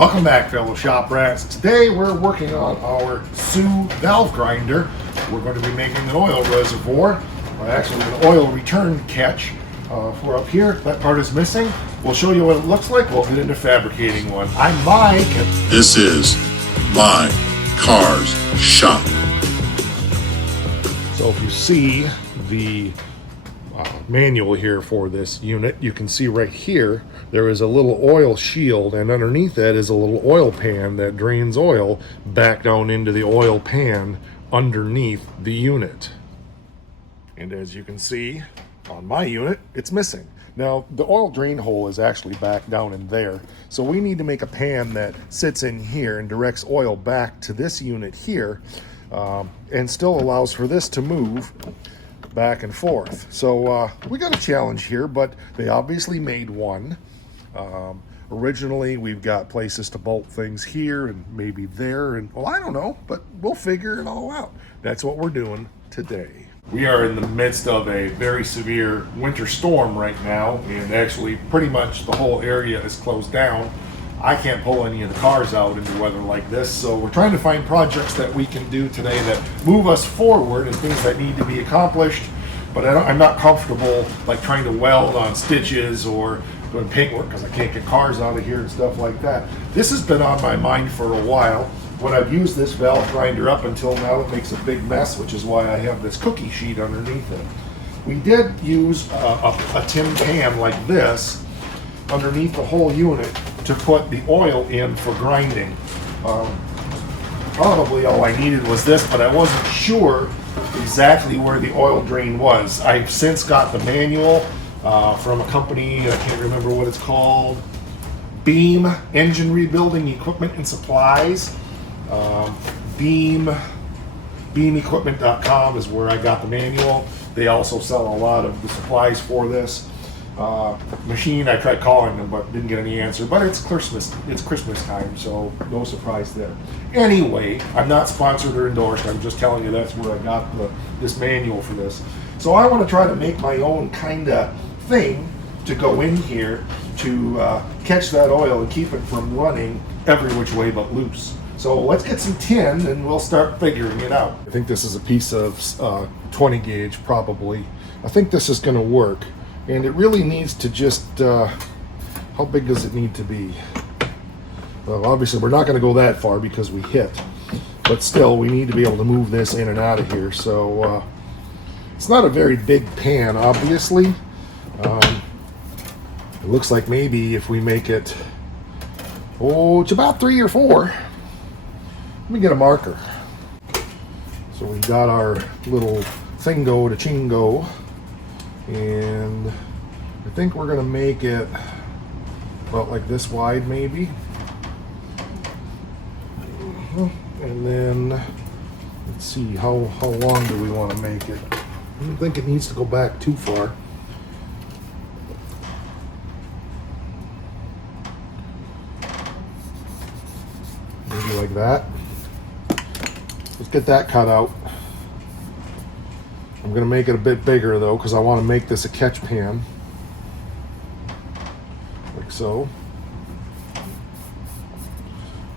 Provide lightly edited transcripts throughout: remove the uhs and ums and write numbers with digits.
Welcome back, fellow shop rats. Today we're working on our Sioux valve grinder. We're going to be making an oil reservoir, actually an oil return catch for up here. That part is missing. We'll show you what it looks like. We'll get into fabricating one. I'm Mike. This is My Cars Shop. So if you see the manual here for this unit, you can see right here there is a little oil shield, and underneath that is a little oil pan that drains oil back down into the oil pan underneath the unit. And as you can see on my unit, it's missing. Now the oil drain hole is actually back down in there, so we need to make a pan that sits in here and directs oil back to this unit here, and still allows for this to move back and forth. So we got a challenge here, but they obviously made one. Originally we've got places to bolt things here and maybe there, and well, I don't know, but we'll figure it all out. That's what we're doing today. We are in the midst of a very severe winter storm right now, and actually pretty much the whole area is closed down. I can't pull any of the cars out into weather like this, so we're trying to find projects that we can do today that move us forward and things that need to be accomplished. But I'm not comfortable like trying to weld on stitches or doing paint work because I can't get cars out of here and stuff like that. This has been on my mind for a while. When I've used this valve grinder up until now, it makes a big mess, which is why I have this cookie sheet underneath it. We did use a tin pan like this underneath the whole unit to put the oil in for grinding. Probably all I needed was this, but I wasn't sure exactly where the oil drain was. I've since got the manual from a company, I can't remember what it's called, Beam Engine Rebuilding Equipment and Supplies. Beamequipment.com is where I got the manual. They also sell a lot of the supplies for this machine. I tried calling them but didn't get any answer, but it's Christmas time, so no surprise there. Anyway, I'm not sponsored or endorsed. I'm just telling you that's where I got this manual for this. So I want to try to make my own kind of thing to go in here to catch that oil and keep it from running every which way but loose. So let's get some tin and we'll start figuring it out. I think this is a piece of 20 gauge probably. I think this is going to work, and it really needs to just, how big does it need to be? Well, obviously we're not going to go that far because we hit, but still we need to be able to move this in and out of here. So it's not a very big pan, obviously. It looks like maybe if we make it, it's about 3 or 4. Let me get a marker. So we got our little thingo to chingo, and I think we're gonna make it about like this wide maybe. And then let's see, how long do we want to make it? I don't think it needs to go back too far. Maybe like that. Let's get that cut out. I'm going to make it a bit bigger though, because I want to make this a catch pan. Like so.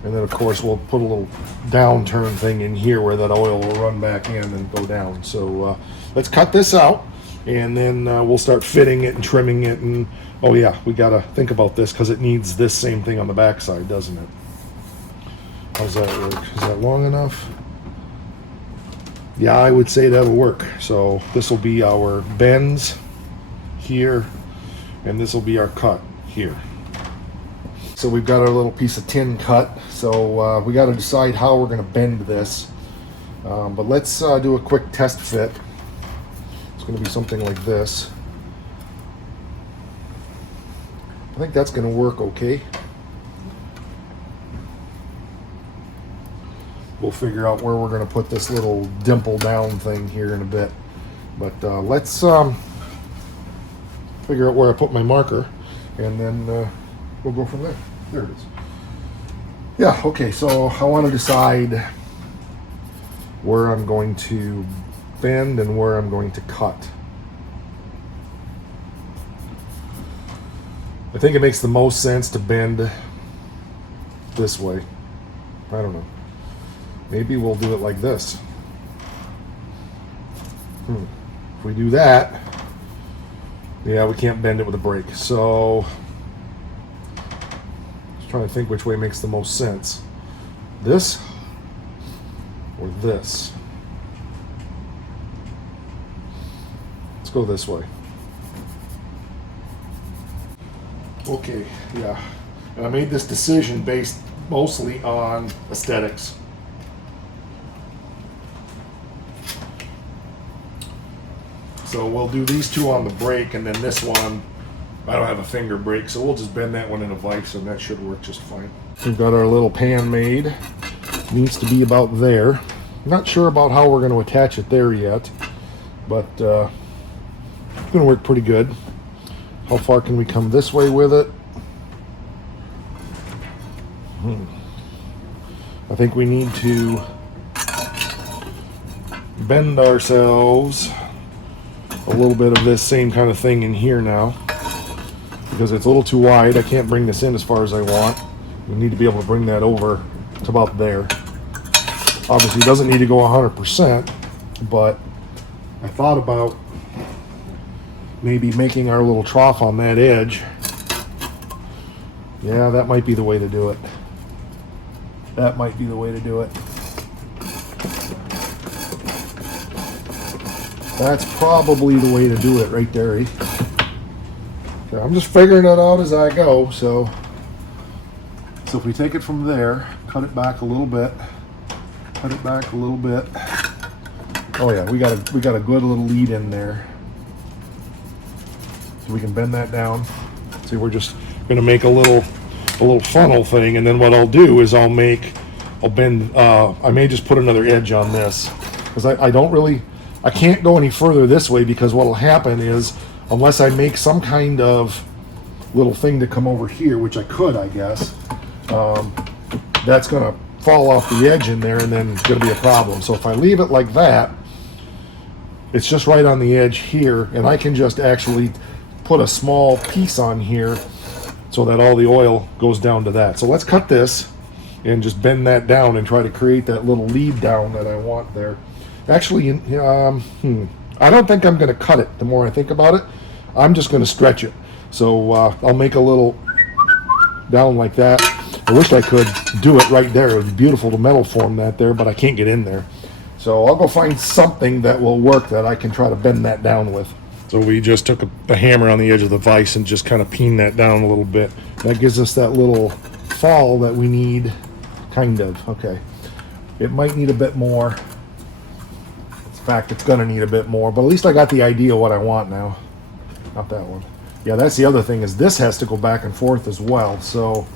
And then of course we'll put a little downturn thing in here where that oil will run back in and go down. So let's cut this out, and then we'll start fitting it and trimming it. And oh yeah, we got to think about this because it needs this same thing on the back side, doesn't it? How's that work? Is that long enough? Yeah, I would say that'll work. So this will be our bends here, and this will be our cut here. So we've got our little piece of tin cut. So we got to decide how we're going to bend this. But let's do a quick test fit. It's going to be something like this. I think that's going to work okay. We'll figure out where we're going to put this little dimple down thing here in a bit. But let's figure out where I put my marker, and then we'll go from there. There it is. Yeah, okay, so I want to decide where I'm going to bend and where I'm going to cut. I think it makes the most sense to bend this way. I don't know. Maybe we'll do it like this. If we do that, yeah, we can't bend it with a brake. So, just trying to think which way makes the most sense. This or this? Let's go this way. Okay, yeah. And I made this decision based mostly on aesthetics. So we'll do these two on the brake, and then this one, I don't have a finger brake, so we'll just bend that one in a vise, and that should work just fine. We've got our little pan made. Needs to be about there. Not sure about how we're going to attach it there yet, but it's going to work pretty good. How far can we come this way with it? I think we need to bend ourselves a little bit of this same kind of thing in here now, because it's a little too wide. I can't bring this in as far as I want. We need to be able to bring that over to about there. Obviously it doesn't need to go 100%, but I thought about maybe making our little trough on that edge. Yeah, that might be the way to do it. That might be the way to do it. That's probably the way to do it right there. Okay, I'm just figuring it out as I go. So if we take it from there, cut it back a little bit, cut it back a little bit. Oh yeah, we got a good little lead in there. So we can bend that down. See, we're just gonna make a little funnel thing, and then what I'll do is I'll bend. I may just put another edge on this, because I can't go any further this way, because what'll happen is, unless I make some kind of little thing to come over here, which I could, I guess, that's gonna fall off the edge in there, and then it's gonna be a problem. So if I leave it like that, it's just right on the edge here, and I can just actually put a small piece on here so that all the oil goes down to that. So let's cut this and just bend that down and try to create that little lead down that I want there. Actually, I don't think I'm going to cut it. The more I think about it, I'm just going to stretch it. So I'll make a little down like that. I wish I could do it right there. It would be beautiful to metal form that there, but I can't get in there. So I'll go find something that will work that I can try to bend that down with. So we just took a hammer on the edge of the vise and just kind of peened that down a little bit. That gives us that little fall that we need, kind of. Okay. It might need a bit more. In fact, it's going to need a bit more, but at least I got the idea what I want now. Not that one. Yeah, that's the other thing, is this has to go back and forth as well. So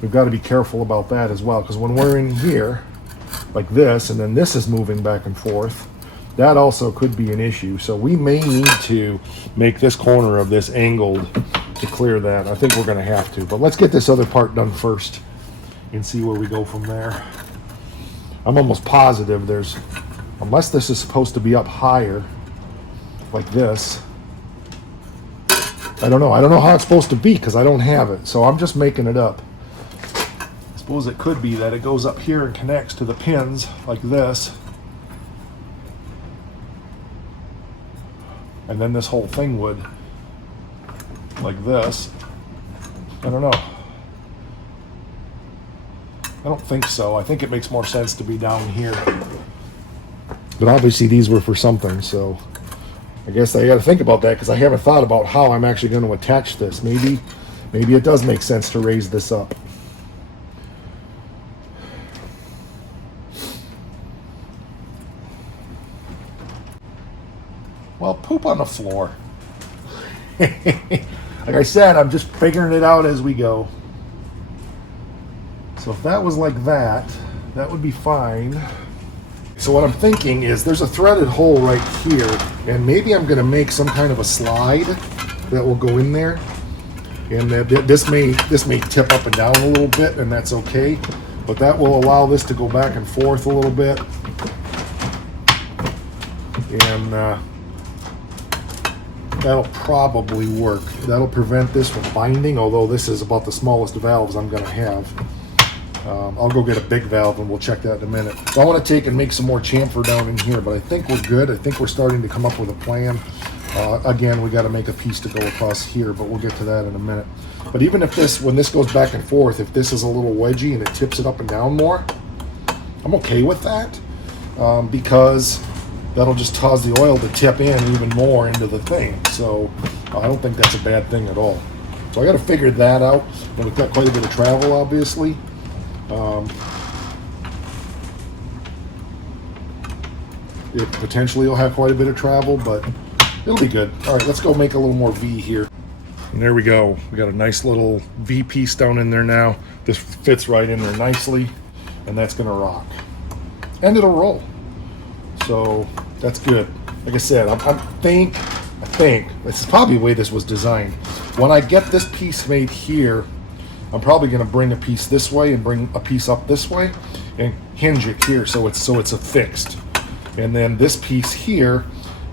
we've got to be careful about that as well, because when we're in here, like this, and then this is moving back and forth, that also could be an issue. So we may need to make this corner of this angled to clear that. I think we're going to have to. But let's get this other part done first and see where we go from there. I'm almost positive there's, unless this is supposed to be up higher, like this. I don't know. I don't know how it's supposed to be, because I don't have it. So I'm just making it up. I suppose it could be that it goes up here and connects to the pins like this. And then this whole thing would, like this. I don't know. I don't think so. I think it makes more sense to be down here. But obviously these were for something, so I guess I got to think about that, because I haven't thought about how I'm actually going to attach this. Maybe it does make sense to raise this up. Well, poop on the floor. Like I said, I'm just figuring it out as we go. So if that was like that, that would be fine. So what I'm thinking is there's a threaded hole right here, and maybe I'm going to make some kind of a slide that will go in there. And this may tip up and down a little bit, and that's okay. But that will allow this to go back and forth a little bit. And that'll probably work. That'll prevent this from binding, although this is about the smallest valves I'm going to have. I'll go get a big valve and we'll check that in a minute. So I want to take and make some more chamfer down in here, but I think we're good. I think we're starting to come up with a plan. Again, we got to make a piece to go across here, but we'll get to that in a minute. But even if this, when this goes back and forth, if this is a little wedgy and it tips it up and down more, I'm okay with that, because that'll just cause the oil to tip in even more into the thing. So I don't think that's a bad thing at all. So I got to figure that out. And we've got quite a bit of travel, obviously. It potentially will have quite a bit of travel, but it'll be good. All right, let's go make a little more V here. And there we go. We got a nice little V piece down in there now. This fits right in there nicely, and that's gonna rock. And it'll roll. So that's good. Like I said, I think this is probably the way this was designed. When I get this piece made here, I'm probably gonna bring a piece this way and bring a piece up this way and hinge it here so it's a fixed. And then this piece here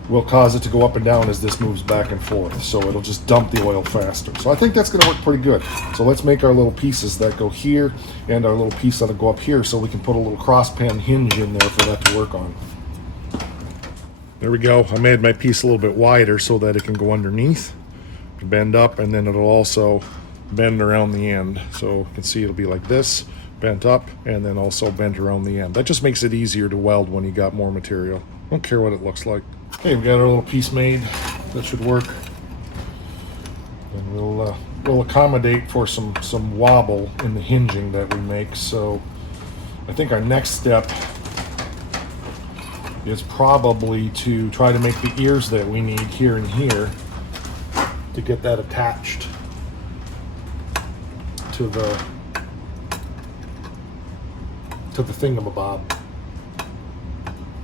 will cause it to go up and down as this moves back and forth. So it'll just dump the oil faster. So I think that's gonna work pretty good. So let's make our little pieces that go here and our little piece that'll go up here so we can put a little cross pen hinge in there for that to work on. There we go. I made my piece a little bit wider so that it can go underneath, bend up, and then it'll also bend around the end. So you can see it'll be like this, bent up, and then also bent around the end. That just makes it easier to weld when you got more material. Don't care what it looks like. Okay, we got our little piece made. That should work. And we'll accommodate for some wobble in the hinging that we make. So I think our next step is probably to try to make the ears that we need here and here to get that attached to the thingamabob.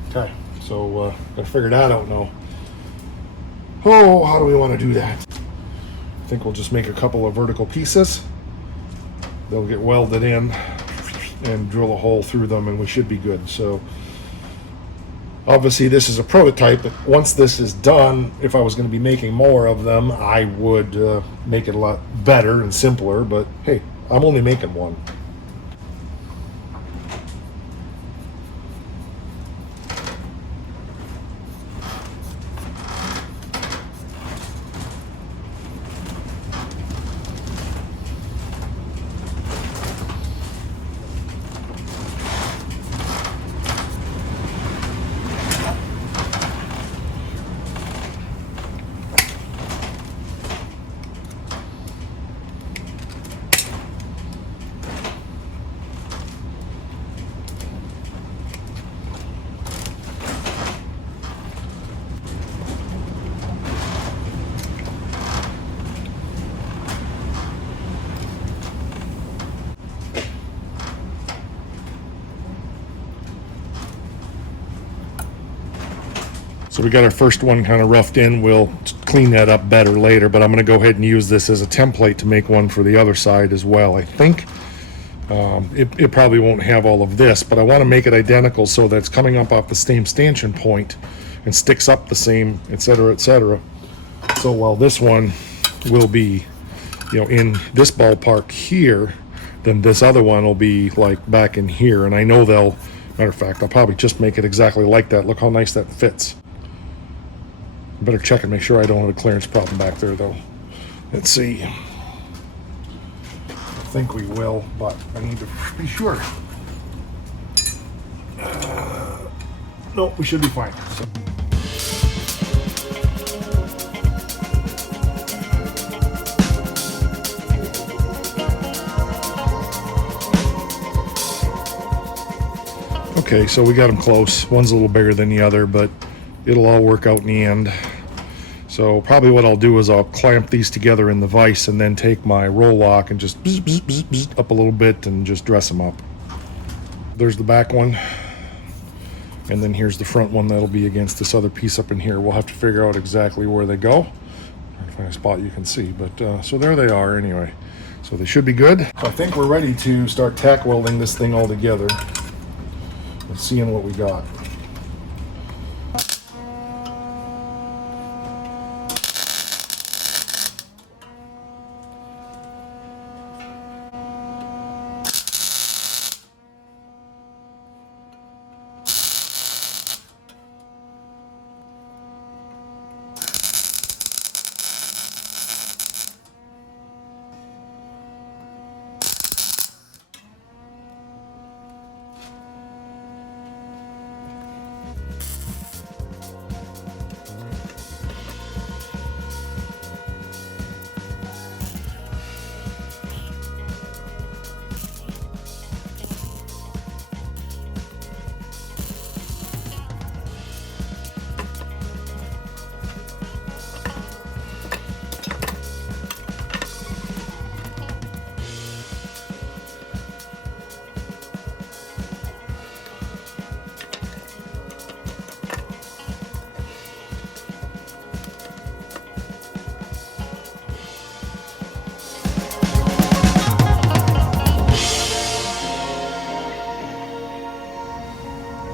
Okay, so gotta figure that out now. Oh, how do we want to do that? I think we'll just make a couple of vertical pieces. They'll get welded in and drill a hole through them, and we should be good. So obviously this is a prototype, but once this is done, if I was going to be making more of them, I would make it a lot better and simpler, but hey, I'm only making one. So we got our first one kind of roughed in. We'll clean that up better later, but I'm going to go ahead and use this as a template to make one for the other side as well. I think it probably won't have all of this, but I want to make it identical so that it's coming up off the same stanchion point and sticks up the same, etc., etc. So while this one will be, in this ballpark here, then this other one will be like back in here. And I know matter of fact, I'll probably just make it exactly like that. Look how nice that fits. Better check and make sure I don't have a clearance problem back there though. Let's see. I think we will, but I need to be sure. No, we should be fine. So. Okay, so we got them close. One's a little bigger than the other, but it'll all work out in the end. So probably what I'll do is I'll clamp these together in the vise and then take my roll lock and just bzz, bzz, bzz, bzz, up a little bit and just dress them up. There's the back one. And then here's the front one that'll be against this other piece up in here. We'll have to figure out exactly where they go. Try to find a spot you can see. But so there they are anyway. So they should be good. So I think we're ready to start tack welding this thing all together. Let's see what we got.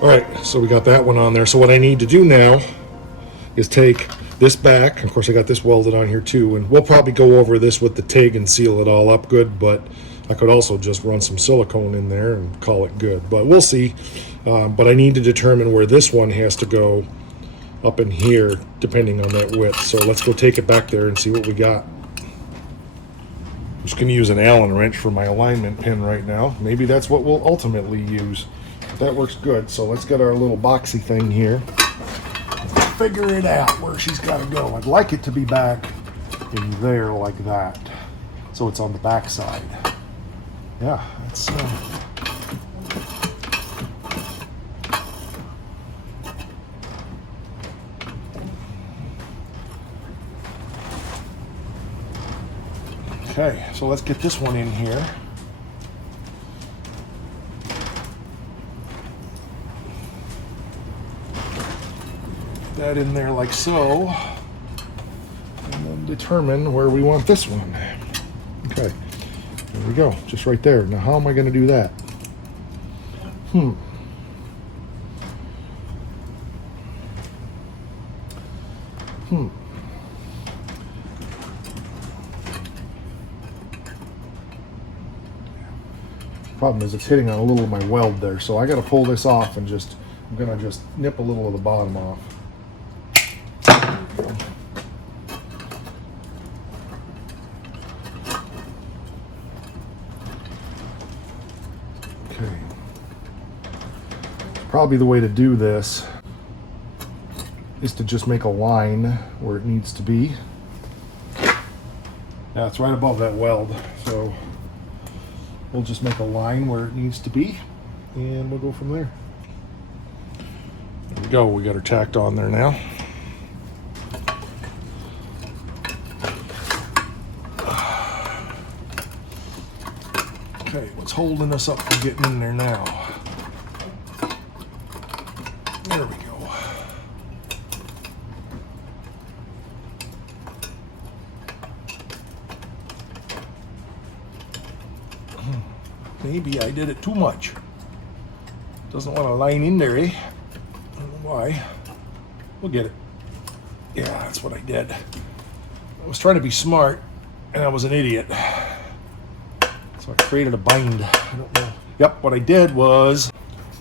All right, so we got that one on there. So what I need to do now is take this back. Of course, I got this welded on here too, and we'll probably go over this with the TIG and seal it all up good, but I could also just run some silicone in there and call it good, but we'll see. But I need to determine where this one has to go up in here, depending on that width. So let's go take it back there and see what we got. I'm just going to use an Allen wrench for my alignment pin right now. Maybe that's what we'll ultimately use. That works good. So let's get our little boxy thing here. Figure it out where she's got to go. I'd like it to be back in there like that, so it's on the back side. Yeah, that's okay, so let's get this one in here. That in there like so, and then determine where we want this one. Okay, there we go, just right there. Now how am I going to do that? Problem is it's hitting on a little of my weld there, so I got to pull this off and I'm going to just nip a little of the bottom off. Okay. Probably the way to do this is to just make a line where it needs to be. Yeah, it's right above that weld, so we'll just make a line where it needs to be, and we'll go from there. There we go, we got her tacked on there now. Okay, what's holding us up from getting in there now? There we go. Maybe I did it too much. Doesn't want to line in there, eh? I don't know why. We'll get it. Yeah, that's what I did. I was trying to be smart, and I was an idiot. So I created a bind. I don't know. Yep, what I did was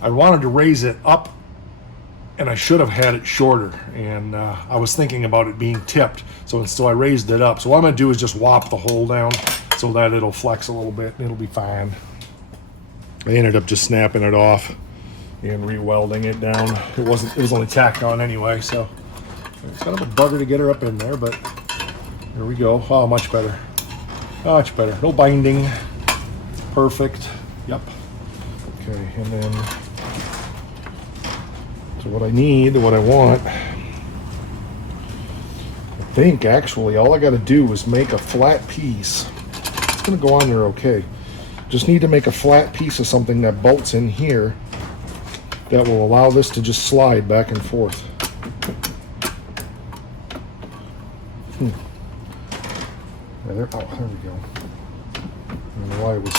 I wanted to raise it up, and I should have had it shorter. And I was thinking about it being tipped, so I raised it up. So what I'm going to do is just whop the hole down so that it'll flex a little bit, and it'll be fine. I ended up just snapping it off and re-welding it down. It was only tacked on anyway, so it's kind of a bugger to get her up in there, but there we go. Oh, much better. Much better. No binding. Perfect. Yep. Okay, and then so what I need, what I want, I think actually all I got to do is make a flat piece. It's going to go on there okay. Just need to make a flat piece of something that bolts in here that will allow this to just slide back and forth. Yeah, there we go. I don't know why it was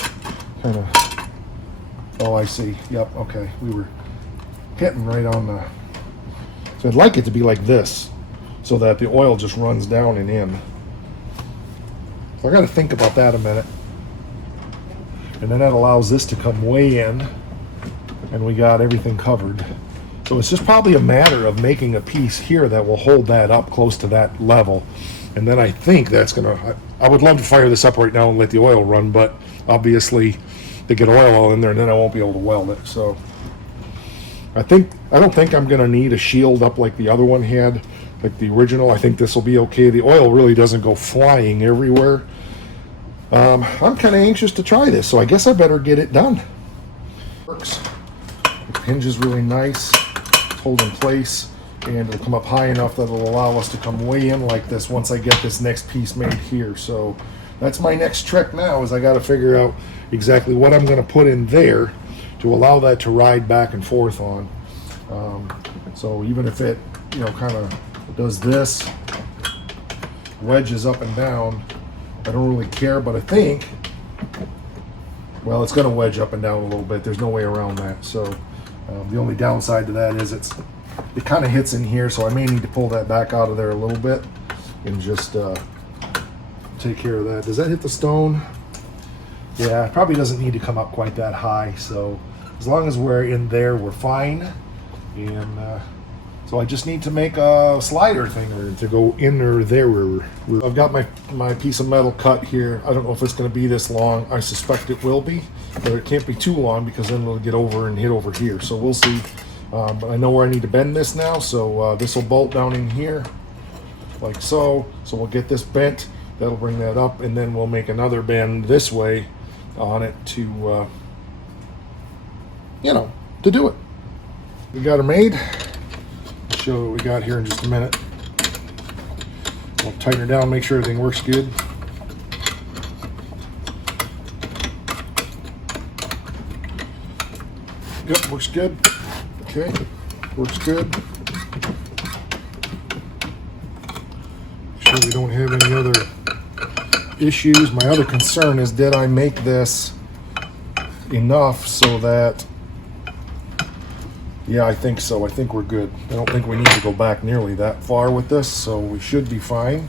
kind of... Oh, I see. Yep, okay. We were hitting right on the... So I'd like it to be like this, so that the oil just runs down and in. So I got to think about that a minute. And then that allows this to come way in, and we got everything covered. So it's just probably a matter of making a piece here that will hold that up close to that level. And then I think that's gonna, I would love to fire this up right now and let the oil run, but obviously they get oil all in there and then I won't be able to weld it. So I don't think I'm gonna need a shield up like the other one had, like the original. I think this will be okay. The oil really doesn't go flying everywhere. I'm kind of anxious to try this, so I guess I better get it done. Works. The hinge is really nice. It's holding place, and it'll come up high enough that it'll allow us to come way in like this once I get this next piece made here. So that's my next trick now, is I got to figure out exactly what I'm going to put in there to allow that to ride back and forth on. So even if it, kind of does this, wedges up and down, I don't really care, but I think, well, it's going to wedge up and down a little bit. There's no way around that. So The only downside to that is it kind of hits in here, so I may need to pull that back out of there a little bit and just take care of that. Does that hit the stone? Yeah, it probably doesn't need to come up quite that high, so as long as we're in there, we're fine. And so I just need to make a slider thing to go in or there. I've got my piece of metal cut here. I don't know if it's going to be this long. I suspect it will be, but it can't be too long because then it'll get over and hit over here. So we'll see. But I know where I need to bend this now, so this will bolt down in here like so. So we'll get this bent. That'll bring that up, and then we'll make another bend this way on it to, to do it. We got her made. I'll show what we got here in just a minute. We'll tighten her down, make sure everything works good. Yep, works good. Okay, works good. Make sure we don't have any other issues. My other concern is, did I make this enough so that, yeah, I think so. I think we're good. I don't think we need to go back nearly that far with this, so we should be fine.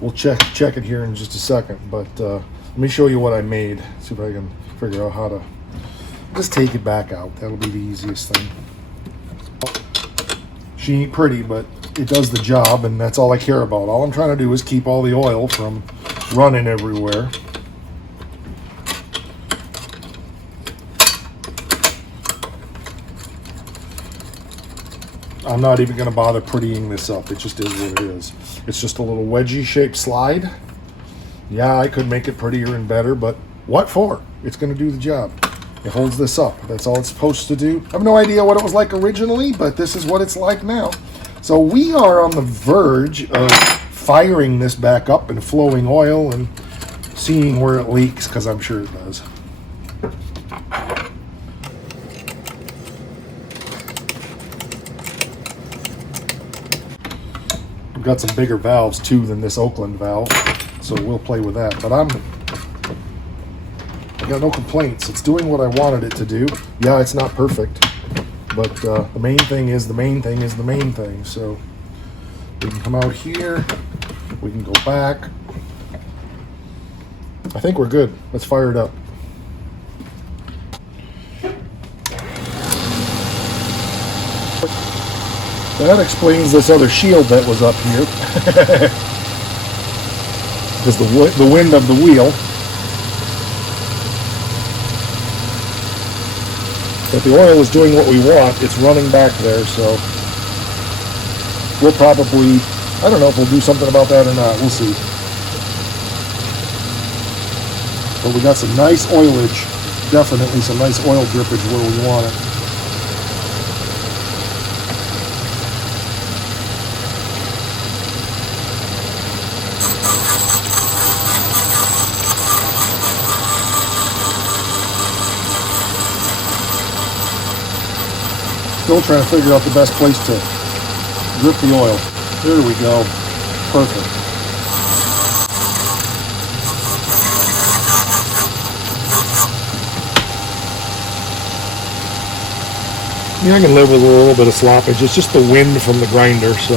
We'll check it here in just a second, but let me show you what I made. See if I can figure out how to just take it back out. That'll be the easiest thing. She ain't pretty, but it does the job, and that's all I care about. All I'm trying to do is keep all the oil from running everywhere. I'm not even going to bother prettying this up. It just is what it is. It's just a little wedgie shaped slide. Yeah, I could make it prettier and better, but what for? It's going to do the job. It holds this up. That's all it's supposed to do. I have no idea what it was like originally, but this is what it's like now. So we are on the verge of firing this back up and flowing oil and seeing where it leaks, because I'm sure it does. We've got some bigger valves too than this Oakland valve, so we'll play with that. But I got no complaints. It's doing what I wanted it to do. Yeah, it's not perfect, but the main thing is the main thing is the main thing. So we can come out here, we can go back. I think we're good. Let's fire it up. That explains this other shield that was up here. Because the wind of the wheel. But the oil is doing what we want. It's running back there, so we'll probably, I don't know if we'll do something about that or not. We'll see. But we got some nice oilage. Definitely some nice oil drippage where we want it. Still trying to figure out the best place to drip the oil. There we go. Perfect. Yeah, I can live with a little bit of sloppage. It's just the wind from the grinder, so.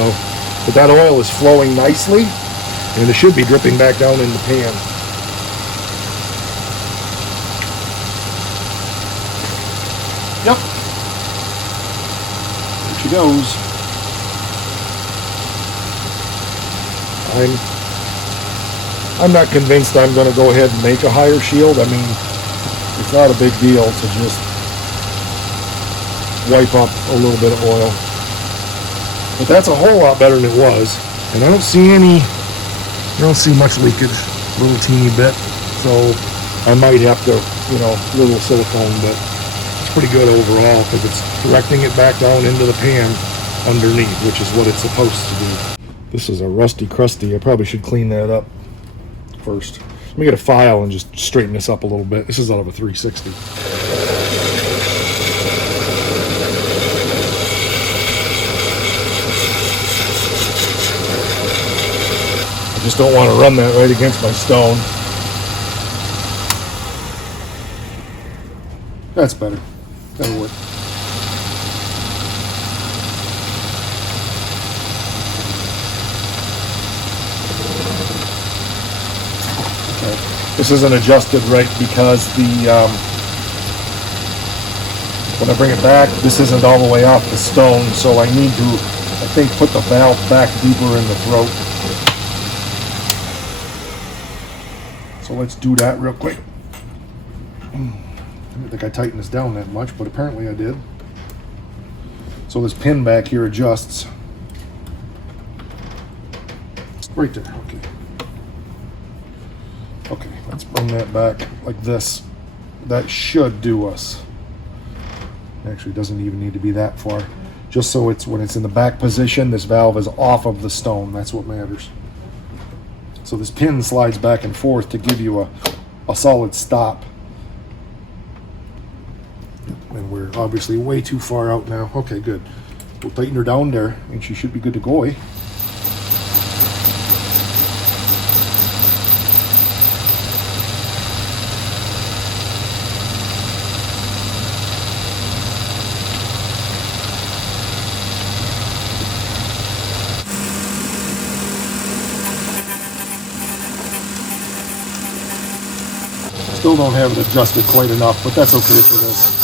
But that oil is flowing nicely, and it should be dripping back down in the pan. Yep. She goes. I'm not convinced I'm going to go ahead and make a higher shield. I mean, it's not a big deal to just wipe up a little bit of oil. But that's a whole lot better than it was. And I don't see much leakage, a little teeny bit. So I might have to, little silicone, but it's pretty good overall because it's directing it back down into the pan underneath, which is what it's supposed to do. This is a rusty crusty. I probably should clean that up first. Let me get a file and just straighten this up a little bit. This is out of a 360. I just don't want to run that right against my stone. That's better. That'll work. This isn't adjusted right because when I bring it back, this isn't all the way off the stone, so I need to, I think, put the valve back deeper in the throat. So let's do that real quick. I didn't think I tightened this down that much, but apparently I did. So this pin back here adjusts. Right there, okay. Okay, let's bring that back like this. That should do us. Actually, it doesn't even need to be that far. Just so it's, when it's in the back position, this valve is off of the stone. That's what matters. So this pin slides back and forth to give you a solid stop. And we're obviously way too far out now. Okay, good. We'll tighten her down there, and she should be good to go. Still don't have it adjusted quite enough, but that's okay for this.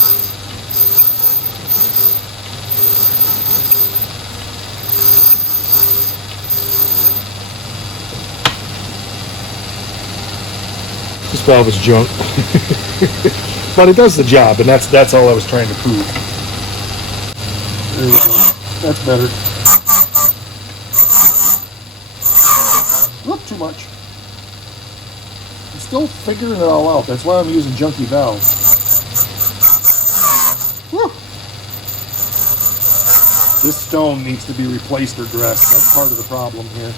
This valve is junk, but it does the job, and that's all I was trying to prove. There you go. That's better. Look, too much. I'm still figuring it all out. That's why I'm using junky valves. Whew. This stone needs to be replaced or dressed. That's part of the problem here.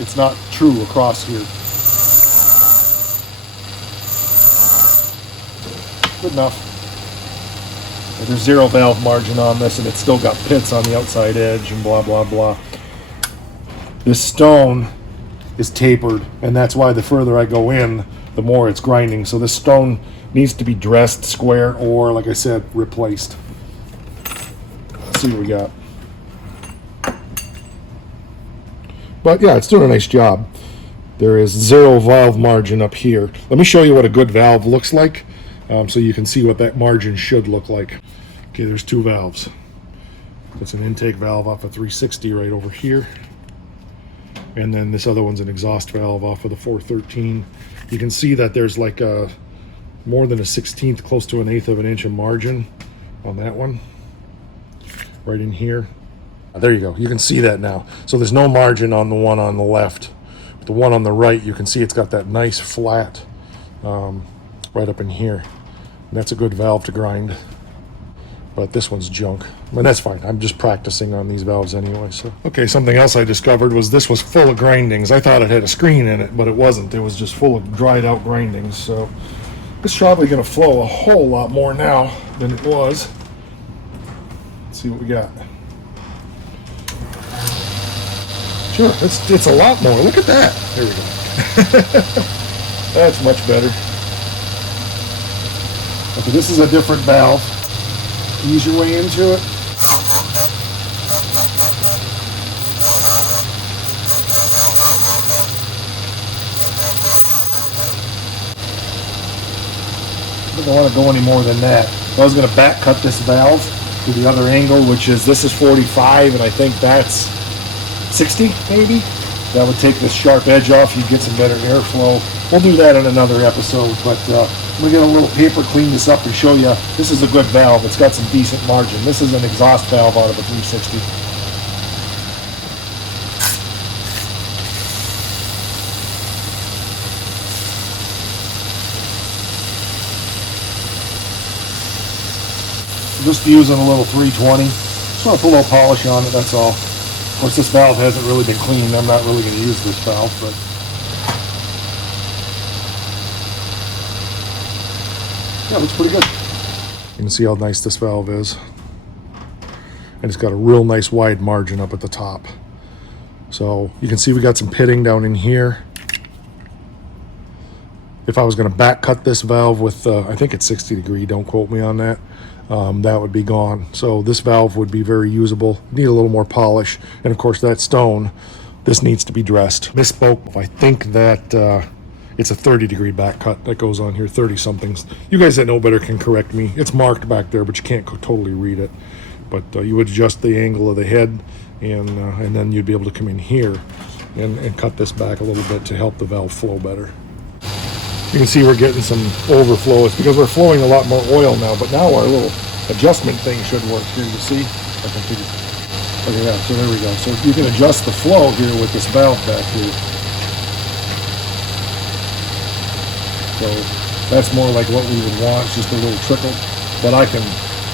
It's not true across here. Good enough. There's zero valve margin on this, and it's still got pits on the outside edge and blah, blah, blah. This stone is tapered, and that's why the further I go in, the more it's grinding. So this stone needs to be dressed square or, like I said, replaced. Let's see what we got. But yeah, it's doing a nice job. There is zero valve margin up here. Let me show you what a good valve looks like, so you can see what that margin should look like. Okay, there's two valves. That's an intake valve off of 360 right over here. And then this other one's an exhaust valve off of the 413. You can see that there's like a more than a 1/16, close to an 1/8 of an inch of margin on that one. Right in here. There you go. You can see that now. So there's no margin on the one on the left. The one on the right, you can see it's got that nice flat right up in here. And that's a good valve to grind. But this one's junk. And that's fine. I'm just practicing on these valves anyway. So okay, something else I discovered was this was full of grindings. I thought it had a screen in it, but it wasn't. It was just full of dried out grindings. So it's probably going to flow a whole lot more now than it was. Let's see what we got. Sure, it's a lot more. Look at that. There we go. That's much better. Okay, this is a different valve. Ease your way into it. I don't want to go any more than that. I was going to back cut this valve to the other angle, which is, this is 45, and I think that's 60 maybe. That would take this sharp edge off. You'd get some better airflow. We'll do that in another episode, but I'm going to get a little paper, clean this up, and show you this is a good valve. It's got some decent margin. This is an exhaust valve out of a 360. Just using a little 320. Just want to put a little polish on it, that's all. Of course, this valve hasn't really been cleaned. I'm not really going to use this valve, but yeah, it looks pretty good. You can see how nice this valve is. And it's got a real nice wide margin up at the top. So you can see we got some pitting down in here. If I was going to back cut this valve with, I think it's 60 degree, don't quote me on that, that would be gone. So this valve would be very usable. Need a little more polish. And of course that stone, this needs to be dressed. Misspoke. I think that it's a 30 degree back cut that goes on here, 30 somethings. You guys that know better can correct me. It's marked back there, but you can't totally read it. But you would adjust the angle of the head, and then you'd be able to come in here and cut this back a little bit to help the valve flow better. You can see we're getting some overflow. It's because we're flowing a lot more oil now, but now our little adjustment thing should work here. You see? Okay, yeah, so there we go. So you can adjust the flow here with this valve back here. So that's more like what we would want, just a little trickle. But I can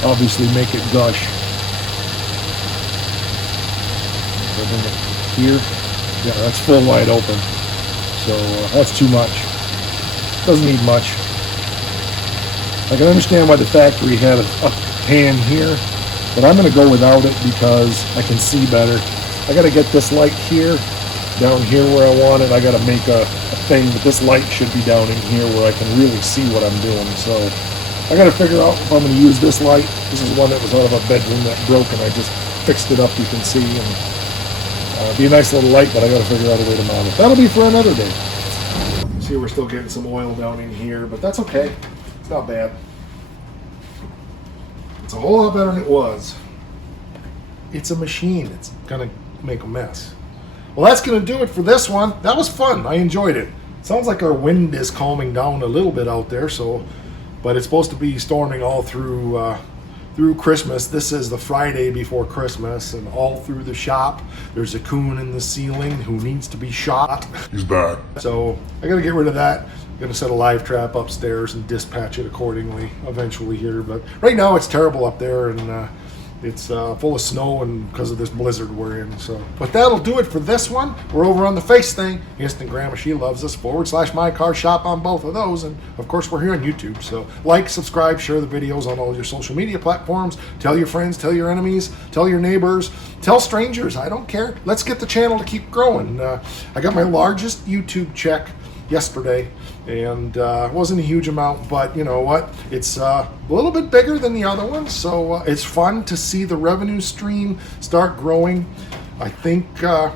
obviously make it gush. So bring it here. Yeah, that's full wide open. So that's too much. Doesn't need much. I can understand why the factory had a pan here, but I'm going to go without it because I can see better. I got to get this light here, down here where I want it. I got to make a thing, but this light should be down in here where I can really see what I'm doing. So I got to figure out if I'm going to use this light. This is one that was out of a bedroom that broke, and I just fixed it up, you can see, and it'd be a nice little light, but I got to figure out a way to mount it. That'll be for another day. See, we're still getting some oil down in here, but that's okay. It's not bad. It's a whole lot better than it was. It's a machine. It's gonna make a mess. Well, that's gonna do it for this one. That was fun. I enjoyed it. Sounds like our wind is calming down a little bit out there, but it's supposed to be storming all through Christmas. This is the Friday before Christmas, and all through the shop there's a coon in the ceiling who needs to be shot. He's back. So I gotta get rid of that. I'm gonna set a live trap upstairs and dispatch it accordingly eventually here, but right now it's terrible up there, and it's full of snow and because of this blizzard we're in. So, but that'll do it for this one. We're over on the Face thing, Instagram, she loves us /mycarshop on both of those, and of course we're here on YouTube. So like, subscribe, share the videos on all your social media platforms. Tell your friends, tell your enemies, tell your neighbors, tell strangers. I don't care. Let's get the channel to keep growing. I got my largest YouTube check yesterday, and it wasn't a huge amount, but you know what, it's a little bit bigger than the other ones, so it's fun to see the revenue stream start growing. I think if I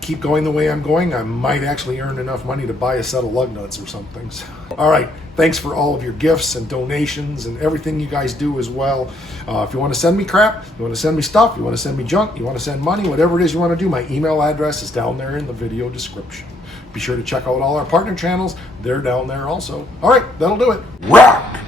keep going the way I'm going, I might actually earn enough money to buy a set of lug nuts or something. So, all right, thanks for all of your gifts and donations and everything you guys do as well. If you want to send me crap, you want to send me stuff, you want to send me junk, you want to send money, whatever it is you want to do, my email address is down there in the video description. Be sure to check out all our partner channels. They're down there also. All right, that'll do it. Rock!